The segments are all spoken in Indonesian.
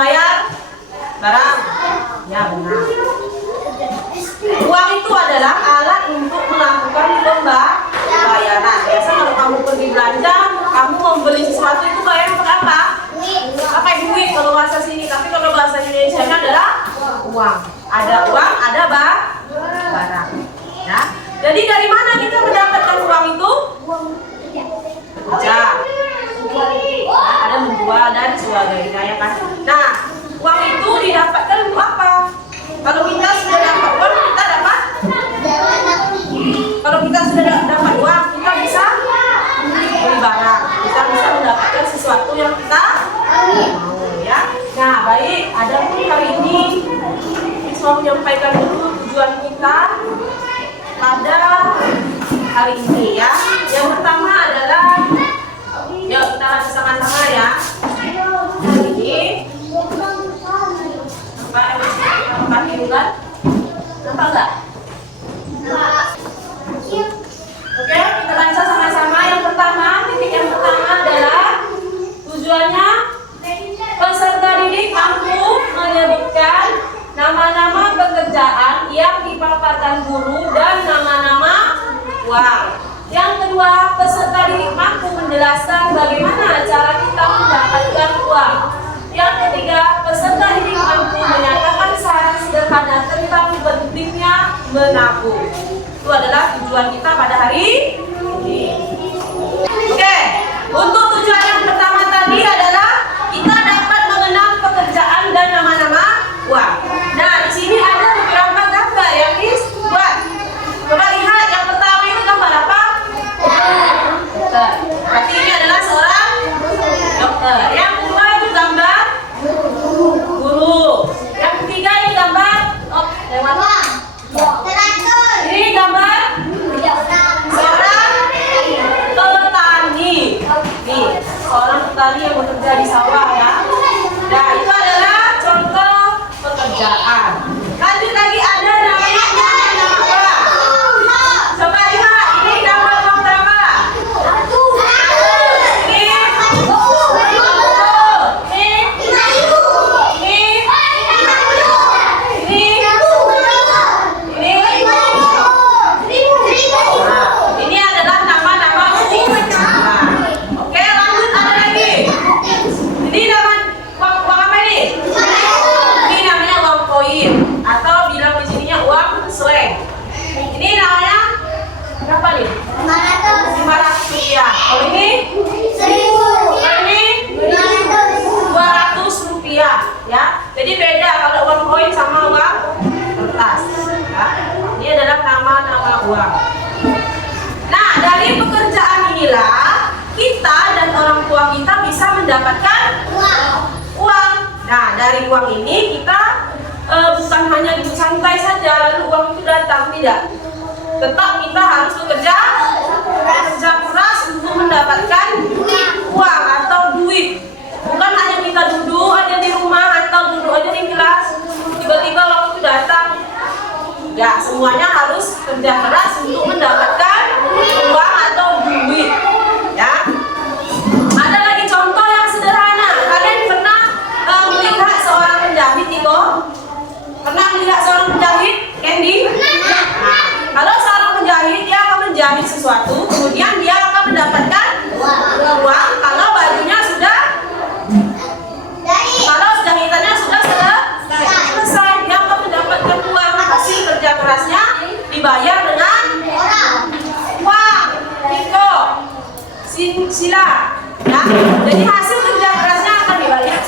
membayar barang. Ya, benar. Uang itu adalah alat untuk melakukan pembayaran. Biasa kalau kamu pergi belanja, kamu membeli sesuatu itu bayar pakai apa? Pakai duit kalau bahasa sini. Tapi kalau bahasa Indonesia adalah uang. Ada uang, ada barang. Ya. Jadi dari mana kita mendapatkan uang itu? Bekerja. Nah, ada menjual dan sebagainya, ya kan? Nah, uang itu didapatkan untuk apa? Kalau kita sudah dapat uang, kita dapat. Kalau kita sudah dapat uang, kita bisa beli barang. Kita bisa mendapatkan sesuatu yang kita mau, ya. Nah, baik. Ada pun hari ini saya mau menyampaikan dulu tujuan kita pada hari ini, ya. Yang pertama adalah, yuk kita lanjut sama-sama, ya. Hari ini nampak bulan? Nampak enggak? Oke, kita baca sama-sama. Yang pertama, titik yang pertama adalah tujuannya peserta didik mampu menyebutkan nama-nama pekerjaan yang dipaparkan guru dan nama-nama uang. Yang kedua, peserta didik mampu menjelaskan bagaimana cara kita mendapatkan uang. Yang ketiga, peserta didik mampu menyatakan secara sederhana tentang pentingnya menabung. Itu adalah tujuan kita pada hari ini. Oke, untuk tujuan yang pertama tadi adalah kita dapat mengenal pekerjaan dan nama-nama uang. Nah, di sini ada beberapa gambar yang dibuat. Coba lihat, yang pertama itu gambar apa? Dokter. Berarti ini adalah seorang dokter. Yang kedua itu gambar guru. Yang ketiga ini gambar lewat. Ini gambar seorang petani. Nih, seorang petani yang bekerja di sawah, ya. Nah, itu adalah contoh pekerjaan. Lanjut lagi, ada namanya nama uang. Coba lihat, ini gambar uang berapa? Ini adalah nama-nama uang. Oke, lanjut, ada lagi. Ini nama uang apa nih? Ini namanya uang koin, atau bilang di sininya uang seleng. Ini namanya berapa nih? 500 rupiah. Kalau ini 1000. Kalau ini 200 rupiah, ya. Jadi beda kalau uang koin sama uang kertas, ya. Ini adalah nama-nama uang. Nah, dari pekerjaan inilah kita dan orang tua kita bisa mendapatkan uang. Nah, dari uang ini kita bukan hanya duduk santai saja lalu uang itu datang, tidak. Tetap kita harus bekerja keras untuk mendapatkan uang atau duit. Bukan hanya kita duduk aja di rumah atau duduk aja di kelas, tiba-tiba uang itu datang. Ya, semuanya harus kerja keras untuk mendapatkan uang atau duit, ya. Ada lagi contoh yang sederhana. Kalian pernah melihat seorang penjahit itu? Pernah melihat seorang penjahit, Candy? Nah, kalau seorang penjahit, dia akan menjahit sesuatu, kemudian dia akan mendapatkan uang kalau bajunya sudah, kalau jahitannya sudah selesai, dia akan mendapatkan uang. Hasil kerja kerasnya dibayar dengan uang, Niko, sila, ya. Jadi hasil kerja kerasnya akan dibayar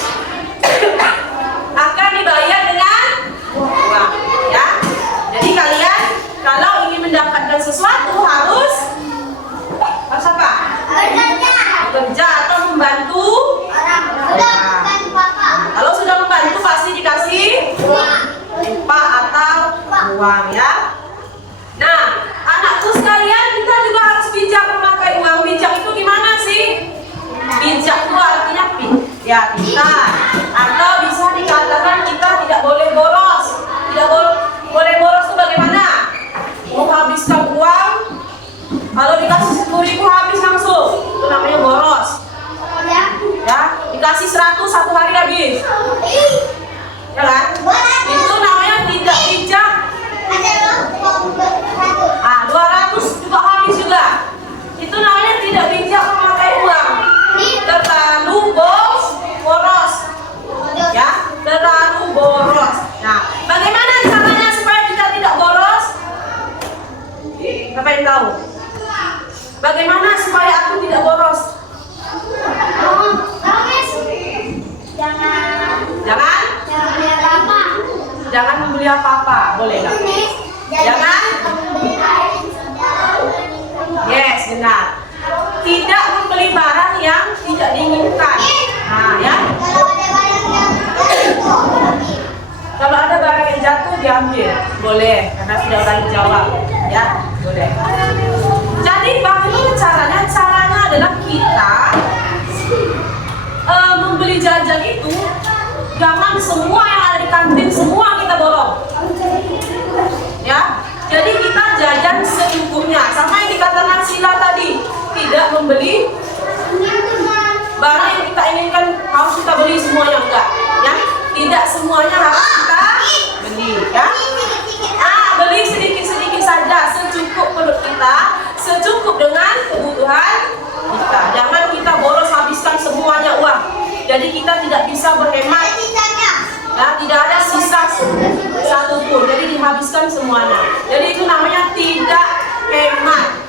dengan uang, ya. Jadi kalian kalau ingin mendapatkan sesuatu harus apa? Bekerja atau membantu orang. Kalau sudah membantu pasti dikasih upah atau uang, ya. Nah, anakku sekalian, kita juga harus bijak memakai uang. Bijak itu gimana sih? Bijak itu artinya pintar. Atau bisa dikatakan kita tidak boleh boros. Tidak boleh boros itu bagaimana? Menghabiskan uang, kalau dikasih 10.000 habis langsung, itu namanya boros. Ya, dikasih 100 satu hari habis. Ya kan? Itu namanya tidak bijak. 200 juga habis juga. Itu namanya tidak bijak memakai uang. Terlalu boros. Ya, terlalu boros. Nah, bagaimana caranya supaya kita tidak boros? Siapa yang tahu? Bagaimana supaya aku tidak boros? Jangan membeli apa-apa, boleh nggak? Jangan. Yes, benar. Tidak membeli barang yang tidak diinginkan. Nah, ya. Kalau ada barang yang jatuh diambil, boleh, karena sudah tanggung jawab, ya, boleh. Jadi bagaimana caranya? Caranya adalah kita membeli jajan itu jangan semua yang ada di kantin semua kita borong, ya. Jadi kita jajan secukupnya, sama yang dikatakan Sila tadi, tidak membeli barang yang kita inginkan harus kita beli semuanya, enggak, ya. Tidak semuanya harus kita beli, ya. Beli sedikit-sedikit saja, secukup perut kita, secukup dengan kebutuhan kita. Jangan kita boros habiskan semuanya uang. Jadi kita tidak bisa berhemat. Ya, tidak ada sisa satupun. Jadi dihabiskan semuanya. Jadi itu namanya tidak hemat.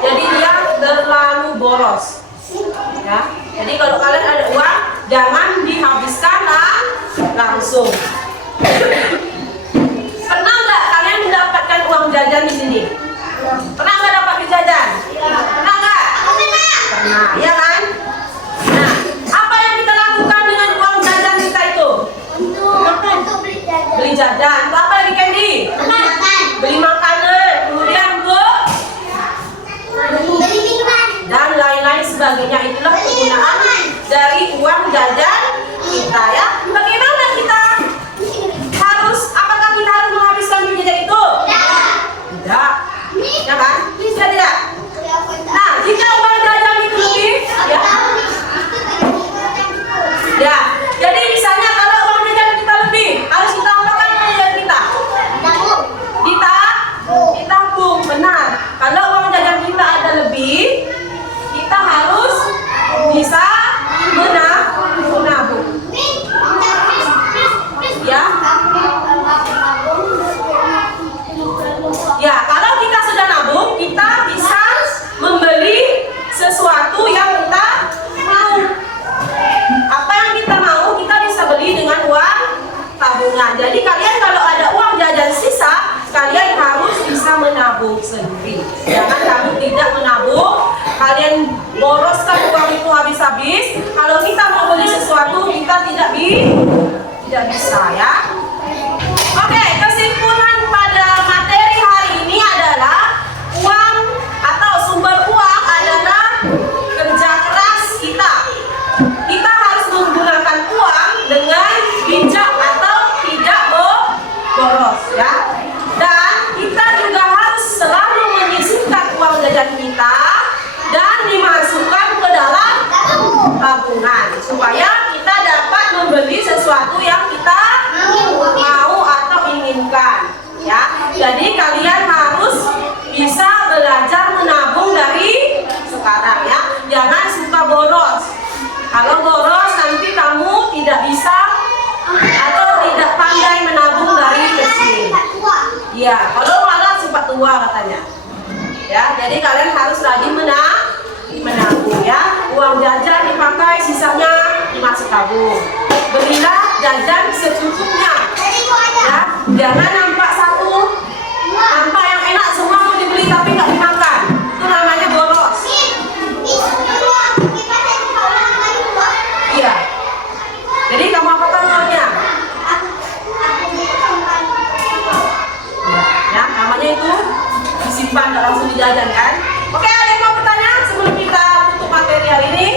Jadi dia terlalu boros. Ya. Jadi kalau kalian ada uang, jangan dihabiskan langsung. Pernah nggak kalian mendapatkan uang jajan di sini? Pernah nggak dapat jajan? Pernah nggak? Pernah, ya kan? Nah, apa yang kita lakukan dengan uang jajan kita itu? Untuk Beli jajan. Apa lagi, Candy? Beli makanan. Kemudian beli minuman dan lain-lain sebagainya. Itulah kegunaan dari uang jajan kita, ya. Bagaimana kita harus? Apakah kita harus menghabiskan duit jajan itu? Tidak. Ya kan? Bisa tidak? Nah, jika uang jajan itu lebih, ya. Jadi misalnya kalau uang jajan kita lebih, harus kita apakan uang jajan kita? Ditabung, benar. Kalau uang jajan kita ada lebih, kita harus bisa menabung. Ya. Ya, kalau kita sudah nabung, kita bisa membeli sesuatu yang kita mau. Apa yang kita mau, kita bisa beli dengan uang tabungan. Jadi kalian kalau ada uang jajan sisa, kalian harus bisa menabung sendiri. Jangan kamu tidak menabung, kalian boroskan uang itu habis-habis. Kalau kita mau beli sesuatu, kita tidak bisa, ya. Oke, kesimpulan pada materi hari ini adalah uang atau sumber uang adalah kerja keras kita. Kita harus menggunakan uang dengan bijak atau tidak boros, ya. Dan kita juga harus selalu menyisihkan uang jajan kita dan dimasukkan ke dalam tabungan supaya kita dapat membeli sesuatu yang kita mau atau inginkan, ya. Jadi kalian harus bisa belajar menabung dari sekarang, ya. Jangan suka boros. Kalau boros nanti kamu tidak bisa atau tidak pandai menabung dari kecil. Ya, kalau malah cepat tua katanya. Ya, jadi kalian harus rajin menabung, ya. Uang jajan dipakai, sisanya dimasuk tabung. Belilah jajan secukupnya, ya. Jangan nampak yang enak semua mau dibeli tapi nggak dimakan. Itu namanya boros. Iya. Jadi kamu apakan uangnya? Ya, namanya itu disimpan, nggak langsung dijajan, kan? Oke, ada yang mau bertanya sebelum kita tutup materi hari ini?